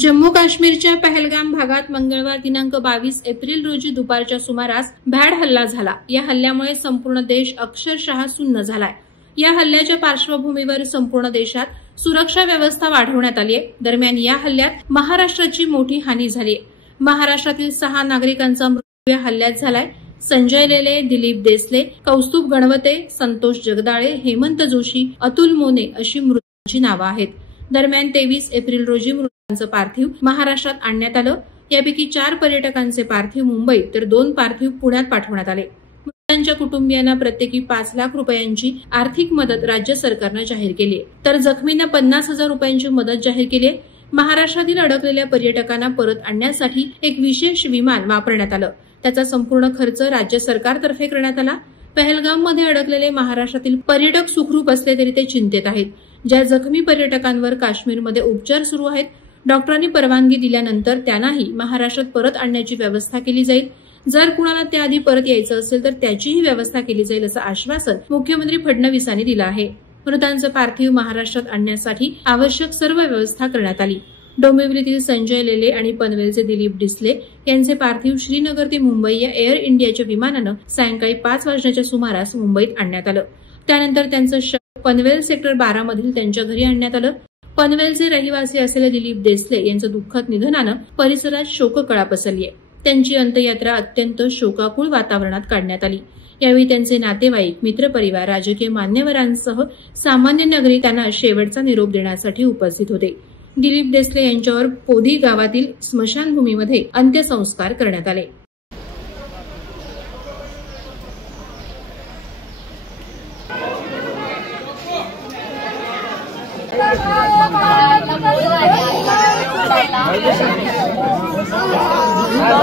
जम्मू काश्मीरच्या पहलगाम भागात मंगळवार दिनांक 22 एप्रिल रोजी दुपारच्या सुमारास भ्याड हल्ला झाला। या हल्ल्यामुळे संपूर्ण देश अक्षरशः सुन्न झालाय। या हल्ल्याच्या पार्श्वभूमीवर संपूर्ण देशात सुरक्षा व्यवस्था वाढवण्यात आली आहे। दरम्यान या हल्ल्यात महाराष्ट्राची मोठी हानी झाली आहे। महाराष्ट्रातील 6 नागरिकांचा मृत्यू या हल्ल्यात झालाय। संजय लेले, दिलीप देसले, कौस्तुभ गणवते, संतोष जगदाळे, हेमंत जोशी, अतुल मोने अशी मृतांची नावे आहेत। दरम्यान 23 एप्रिल रोजी मृतांचं पार्थिव महाराष्ट्रात आणण्यात आलं। यापैकी 4 पर्यटकांचे पार्थिव मुंबईत तर 2 पार्थिव पुण्यात पाठवण्यात आले। मृतांच्या कुटुंबियांना प्रत्येकी 5 लाख रुपयांची आर्थिक मदत राज्य सरकारने जाहीर केली आहे, तर जखमींना 50,000 रुपयांची मदत जाहीर केली आहे। महाराष्ट्रातील अडकलेल्या पर्यटकांना परत आणण्यासाठी एक विशेष विमान वापरण्यात आलं। त्याचा संपूर्ण खर्च राज्य सरकारतर्फे करण्यात आला। पहलगाममध्ये अडकलेले महाराष्ट्रातील पर्यटक सुखरूप असले तरी ते चिंतेत आहेत। ज्या जखमी पर्यटकांवर काश्मीरमध्ये उपचार सुरू आहेत, डॉक्टरांनी परवानगी दिल्यानंतर त्यांनाही महाराष्ट्रात परत आणण्याची व्यवस्था केली जाईल। जर कुणाला त्याआधी परत यायचं असेल तर त्याचीही व्यवस्था केली जाईल असं आश्वासन मुख्यमंत्री फडणवीसांनी दिलं आहे। मृतांचं पार्थिव महाराष्ट्रात आणण्यासाठी आवश्यक सर्व व्यवस्था करण्यात आली। डोंबिवलीतील संजय लेले आणि पनवेलचे दिलीप डिसले यांचे पार्थिव श्रीनगर ते मुंबई या एअर इंडियाच्या विमानानं सायंकाळी 5 वाजण्याच्या सुमारास मुंबईत आणण्यात आलं। त्यानंतर त्यांचं शव पनवेल सेक्टर 12 मधील त्यांच्या घरी आणण्यात आलं। पनवेलचे रहिवासी असलेले दिलीप देसले यांचं दुःखद निधनानं परिसरात शोककळा पसरली आहे। त्यांची अंत्ययात्रा अत्यंत शोकाकुळ वातावरणात काढण्यात आली। यावेळी त्यांचे नातेवाईक, मित्रपरिवार, राजकीय मान्यवरांसह सामान्य नागरिक त्यांना शेवटचा निरोप देण्यासाठी उपस्थित होते। दिलीप देसले यांच्यावर पोधी गावातील स्मशानभूमीमध्ये अंत्यसंस्कार करण्यात आले।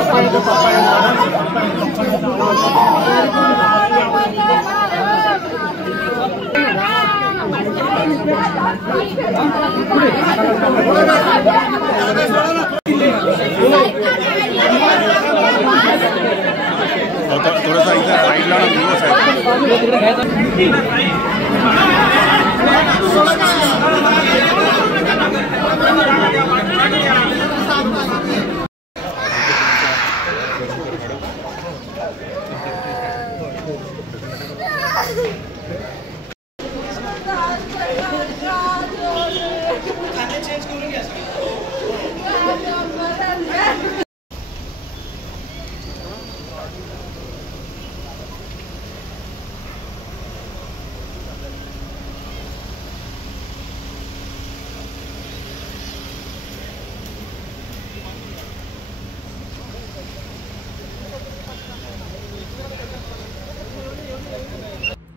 थोड़ा इधर side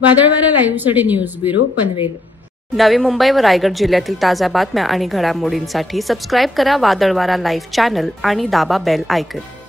वादळवारा लाईव्हसाठी news bureau Panvel. Navi Mumbai व रायगड जिल्ह्यातील ताज्या बातम्या आणि घडामोडींसाठी सबस्क्राईब करा वादळवारा लाईव्ह चॅनल आणि दाबा बेल आयकॉन।